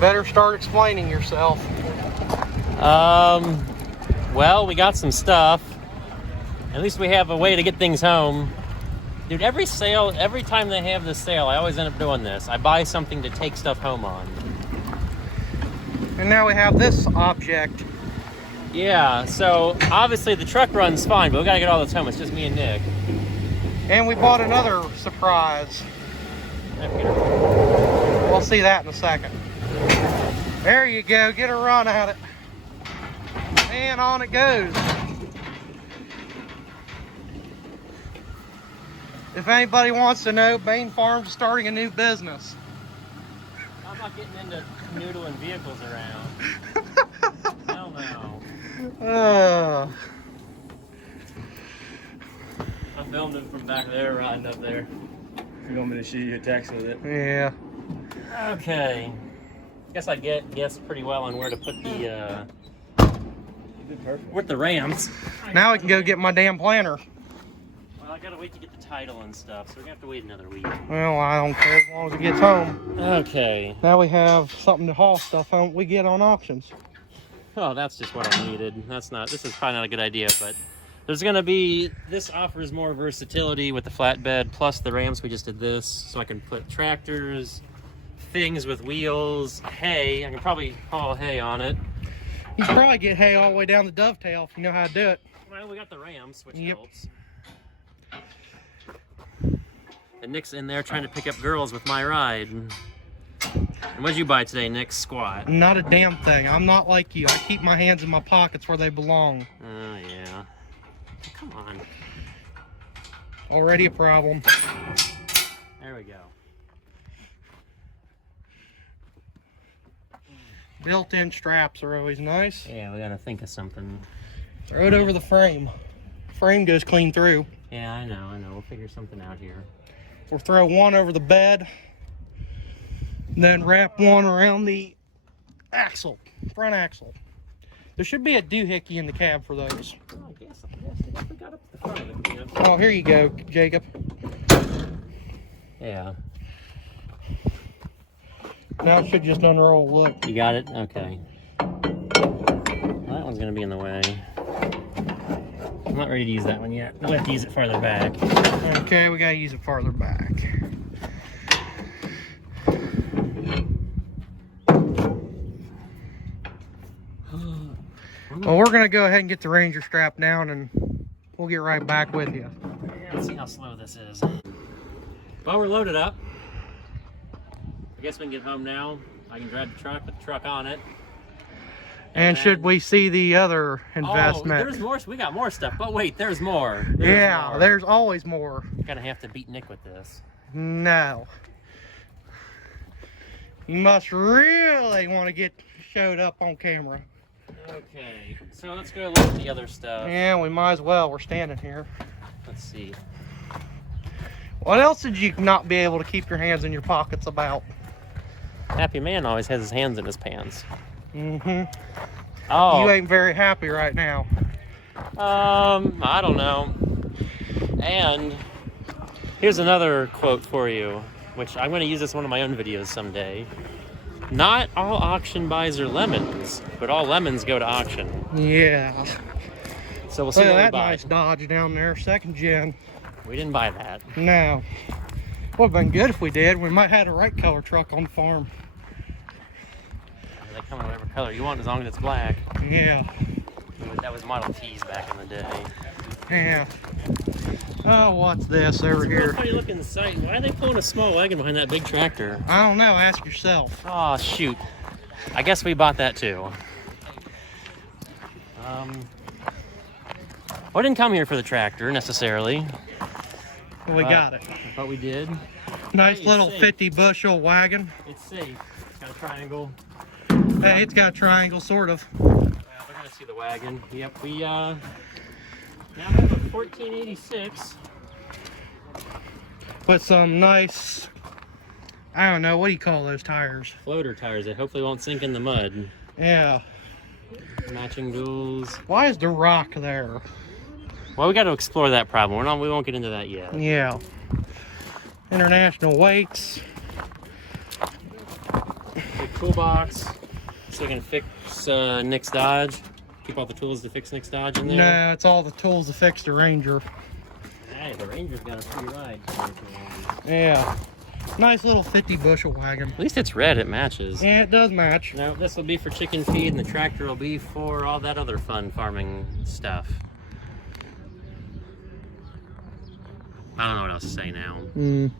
Better start explaining yourself. Well, we got some stuff. At least we have a way to get things home. Dude, every time they have this sale, I always end up doing this. I buy something to take stuff home on. And now we have this object. Yeah, so obviously the truck runs fine, but we gotta get all this home. It's just me and Nick. And we bought another surprise. We'll see that in a second. There you go, get a run at it. And on it goes. If anybody wants to know, Bain Farms is starting a new business. I'm not getting into noodling vehicles around. Hell no. I filmed him from back there, riding up there. You want me to shoot you a text with it? Yeah. Okay. Guess I guess pretty well on where to put the with the Rams. Now we can go get my damn planner. Well, I gotta wait to get the title and stuff, so we're gonna have to wait another week. Well, I don't care as long as it gets home. Okay. Now we have something to haul stuff home we get on auctions. Oh, that's just what I needed. This is probably not a good idea, but there's gonna be, this offers more versatility with the flatbed, plus the Rams, we just did this, so I can put tractors, things with wheels, hay. I can probably haul hay on it. You can probably get hay all the way down the dovetail if you know how to do it. Well, we got the Rams, which Yep. helps. And Nick's in there trying to pick up girls with my ride. And what'd you buy today, Nick? Squat. Not a damn thing. I'm not like you. I keep my hands in my pockets where they belong. Oh, yeah. Come on. Already a problem. There we go. Built-in straps are always nice. Yeah, we gotta think of something. Throw it over the frame. Frame goes clean through. Yeah, I know. We'll figure something out here. Or throw one over the bed. Then wrap one around the axle, front axle. There should be a doohickey in the cab for those. Oh, I guess we got up the front of it. You know? Oh, here you go, Jacob. Yeah. Now it should just unroll, look. You got it? Okay. Well, that one's gonna be in the way. I'm not ready to use that one yet. We'll have to use it farther back. Okay, we gotta use it farther back. Well, we're gonna go ahead and get the Ranger strapped down and we'll get right back with you. Yeah, let's see how slow this is. Well, we're loaded up. I guess we can get home now. I can drive the truck with the truck on it. And should we see the other Oh, investment? there's more. We got more stuff. But wait, there's more. There's always more. Gonna have to beat Nick with this. No. You must really want to get showed up on camera. Okay, so let's go look at the other stuff. Yeah, we might as well. We're standing here. Let's see. What else did you not be able to keep your hands in your pockets about? Happy man always has his hands in his pants. Mm-hmm. Oh. You ain't very happy right now. I don't know. And here's another quote for you, which I'm going to use this in one of my own videos someday. Not all auction buys are lemons, but all lemons go to auction. Yeah. So we'll see Look what at we that buy. nice Dodge down there, second gen. We didn't buy that. No. Would have been good if we did. We might have had a right color truck on the farm. They come in whatever color you want as long as it's black. Yeah. That was Model T's back in the day. Yeah. Oh, what's this over It's a here? funny looking sight. Why are they pulling a small wagon behind that big tractor? I don't know. Ask yourself. Oh, shoot. I guess we bought that too. We didn't come here for the tractor necessarily. We got it. But we did. Nice Hey, little safe. 50 bushel wagon. It's safe. It's got a triangle. Hey, it's got a triangle, sort of. Well, they're gonna see the wagon. Yep, we now have a 1486. Put some nice, I don't know, what do you call those tires? Floater tires that hopefully won't sink in the mud. Yeah. Matching duals. Why is the rock there? Well, we got to explore that problem. We won't get into that yet. Yeah. International weights. Big toolbox so we can fix Nick's Dodge. Keep all the tools to fix Nick's Dodge in there. Nah, it's all the tools to fix the Ranger. Hey, the Ranger's got a free ride. Yeah. Nice little 50 bushel wagon. At least it's red, it matches. Yeah, it does match. Now, this will be for chicken feed, and the tractor will be for all that other fun farming stuff. I don't know what else to say now.